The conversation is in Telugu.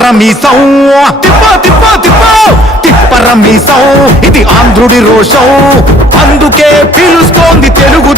తిప్పరమీసం తిప్ప తిప్ప తిప్ప. తిప్పరమీసం. ఇది ఆంధ్రుడి రోషం. అందుకే పిలుస్తోంది తెలుగు